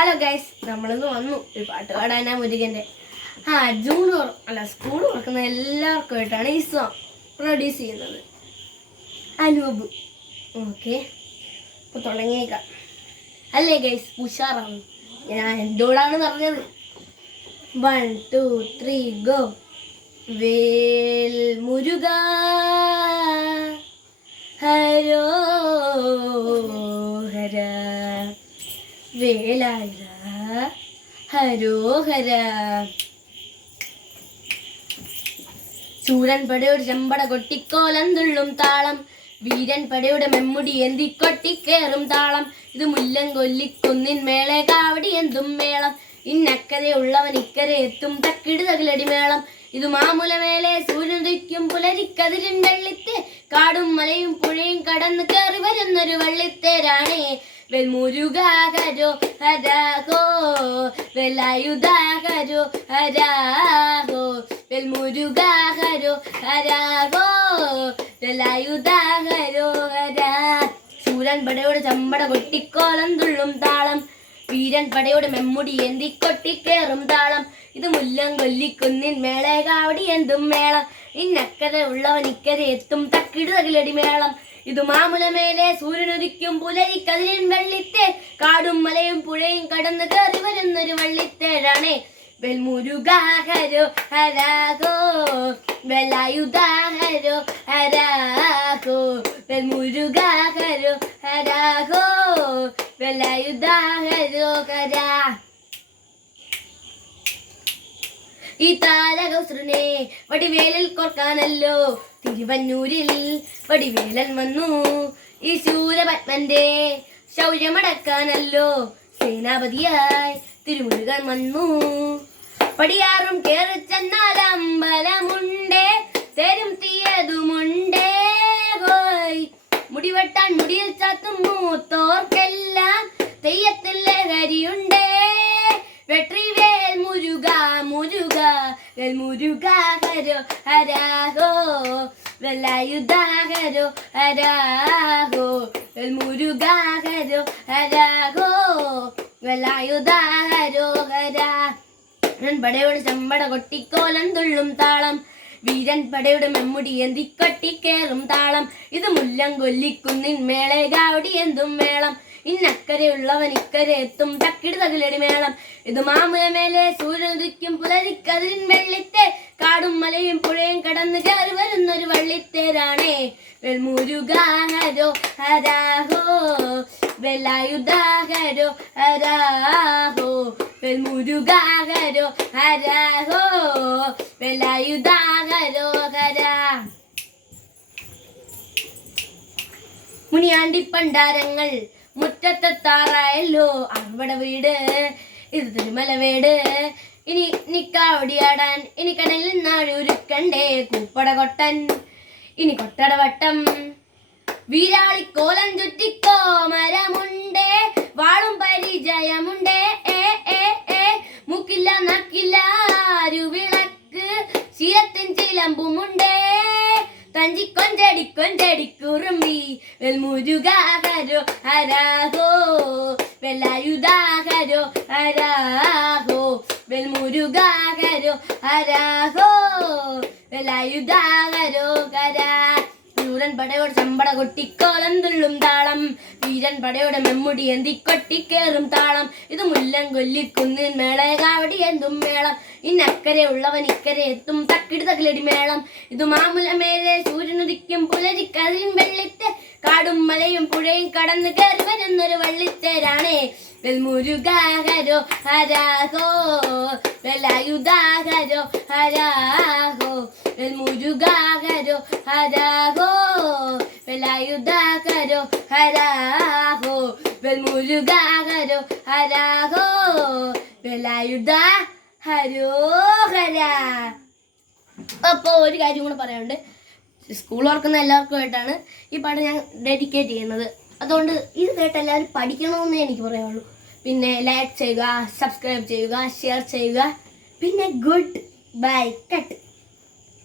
Hello guys, നമ്മളിന്ന് വന്നു ഒരു പാട്ട് പാടാനാ മുരുകൻ്റെ. ജൂൺ സ്കൂൾ തുറക്കുന്ന എല്ലാവർക്കും ആയിട്ടാണ് ഈ സോങ് പ്രൊഡ്യൂസ് ചെയ്യുന്നത് അനൂപ്. ഓക്കെ, ഇപ്പോൾ തുടങ്ങിയേക്കാം അല്ലേ ഗൈസ്? ഉഷാറാണ്. ഞാൻ എന്തോടാണ് പറഞ്ഞത്. 1 2 3 ഗോ. വേൽ മുരുക ഹരോ ഹര, വേലായുധ ഹരോഹര. ചൂരൻ പടയുടെ ചെമ്പട കൊട്ടിക്കോലം തുള്ളും താളം, വീരൻ പടയുടെ മെമ്മുടി എന്തി കൊട്ടിക്കേറും താളം. ഇത് മുല്ലൻ കൊല്ലിക്കൊന്നിൻ മേളെ കാവടി എന്തും മേളം, ഇന്നക്കരെ ഉള്ളവൻ ഇക്കരെ എത്തും തക്കിട് തകിലടി മേളം. ഇത് മാമുലമേലെ സൂര്യനുദിക്കും പുലരിക്കതിരിൻ വെള്ളിത്തേ, കാടും മലയും പുഴയും കടന്ന് കയറി വരുന്നൊരു വള്ളിത്തേരാണേ. വെൽമുരുക ഹരോ ഹരാഹോ, വേലായുധ ഹരോ ഹരാഹോ, വെൽമുരുക ഹരോ ഹരാഹോ, വേലായുധ ഹരോ ഹരാ. ശൂരൻ പടയുടെ ചമ്പട കൊട്ടിക്കോലം തുള്ളും താളം, വീരൻ പടയുടെ മെമ്മുടി എന്തി കൊട്ടിക്കേറും താളം. ഇത് മുല്ലം കൊല്ലിക്കുന്നിൻ മേളെ കാവടി എന്തും മേളം, ഇന്നക്കരെ ഉള്ളവൻ ഇക്കരെ എത്തും തക്കിട് തകിലടി മേളം. ഇത് മാമുലമേലെ സൂര്യനുദിക്കും പുലരിക്കതിരിൻ വെള്ളിത്തേ, കാടും മലയും പുഴയും കടന്ന് കയറി വരുന്നൊരു വള്ളിത്തേരാണേ. വെൽമുരുക ഹരോ ഹരാഹോ, വേലായുധ ഹരോ ഹരാഹോ, വെൽമുരുക ഹരോ ഹരാഹോ, വേലായുധ ഹരോ ഹരാ. ഈ താരകസുരനെ വടിവേലിൽ കോർക്കാനല്ലോ തിരുവന്നൂരിൽ വടിവേലൻ വന്നു. ഈ ശൂരപത്മന്റെ ശൗര്യമടക്കാനല്ലോ സേനാപതിയായി തിരുമുരുകൻ വന്നു. പടിയാറും കേറി ചെന്നാലമ്പലമുണ്ടേ, തേരും തീയതുമുണ്ടേ ഹോയ്. മുടിവെട്ടാൻ മുടിയിൽ ചാത്തും മൂത്തോർക്കെല്ലാം തെയ്യത്തിൽ ലഹരിയുണ്ടേ. വെട്രിവേൽ മുരുക മുരുക, വെൽമുരുക ഹരോ ഹരാഹോ, വേലായുധ ഹരോ ഹരാഹോ, വെൽമുരുക ഹരോ ഹരാഹോ, വേലായുധ ഹരോ ഹരാ. പടയുടെ ചമ്പട കൊട്ടിക്കോലം തുള്ളും താളം, വീരൻ പടയുടെ മെമ്മുടി എന്തി കൊട്ടിക്കേറും താളം. ഇത് മുല്ലം കൊല്ലിക്കുന്നിൻ മേളെ കാവടി എന്തും മേളം, ഇന്നക്കരെ ഉള്ളവൻ ഇക്കരെ എത്തും തക്കിട് തകിലടി മേളം. ഇത് മാമുലമേലെ സൂര്യനുദിക്കും പുലരിക്കതിരിൻ വെള്ളിത്തേ, കാടും മലയും പുഴയും കടന്ന് കയറി വരുന്നൊരു വള്ളിത്തേരാണേ. വെൽമുരുക ഹരോ ഹരാഹോ, വേലായുധ ഹരോ ഹരാഹോ, വെൽമുരുക ഹരോ ഹരാഹോ, വേലായുധ ഹരോ ഹരാ. മുനിയാണ്ടി പണ്ടാരങ്ങൾ മുറ്റത്തെത്താറായല്ലോ, അവിടെ വീട് ഇത് തിരുമല വീട്. ഇനി നിക്കാവടിയാടാൻ ഇനി കടലിൽ നാഴൊരുക്കണ്ടേ കൂപ്പട കൊട്ടൻ ഇനി കൊട്ടട വട്ടം. വീരാളിക്കോലം ചുറ്റിക്കോ മരമുണ്ടേ, വാളും പരിചയമുണ്ടേ. മൂക്കില്ല നക്കില്ല അരുവിളക്ക്, ശീലത്തിൻ ചിലമ്പുമുണ്ടേ. തഞ്ചിക്കൊഞ്ചടിക്കൊഞ്ചടിക്കുറുമ്പി, വെൽമുരുക ഹരോ ഹരാഹോ, വേലായുധ ഹരോ ഹരാഹോ, വെൽമുരുക ഹരോ ഹരാഹോ, വേലായുധ ഹരോ ഹരാ. ശൂരൻ പടയോട് ചമ്പട കൊട്ടിക്കോലം തുള്ളും താളം, വീരൻ പടയുടെ മെമ്മുടി എന്തി കൊട്ടിക്കേറും താളം. ഇത് മുല്ലം കൊല്ലിക്കുന്നിൻ മേളെ കാവടി എന്തും മേളം, ഇന്നക്കരെ ഉള്ളവൻ ഇക്കരെ എത്തും തക്കിട് തകിലടി മേളം. ഇത് മാമുലമേലെ സൂര്യനുദിക്കും പുലരിക്കതിരിൻ വെള്ളിത്തേ, കാടും മലയും പുഴയും കടന്ന് കയറി വരുന്നൊരു വള്ളിത്തേരാണേ. വെൽമുരുക ഹരോ ഹരാഹോ, വേലായുധ ഹരോ ഹരാഹോ, വെൽമുരുക ഹരോ ഹരാഹോ, വേലായുധ ഹരോ ഹരാഹോ, വെൽമുരുക ഹരോ ഹരാഹോ, വേലായുധ ഹരോ ഹരാ. അപ്പോൾ ഒരു കാര്യം കൂടെ പറയാനുണ്ട്. സ്കൂൾ തുറക്കുന്ന എല്ലാവർക്കും ആയിട്ടാണ് ഈ പാട്ട് ഞാൻ ഡെഡിക്കേറ്റ് ചെയ്യുന്നത്. അതുകൊണ്ട് ഇത് കേട്ട് എല്ലാവരും പഠിക്കണമെന്നേ എനിക്ക് പറയാനുള്ളൂ. പിന്നെ ലൈക്ക് ചെയ്യുക, സബ്സ്ക്രൈബ് ചെയ്യുക, ഷെയർ ചെയ്യുക. പിന്നെ ഗുഡ് ബൈ കട്ട്.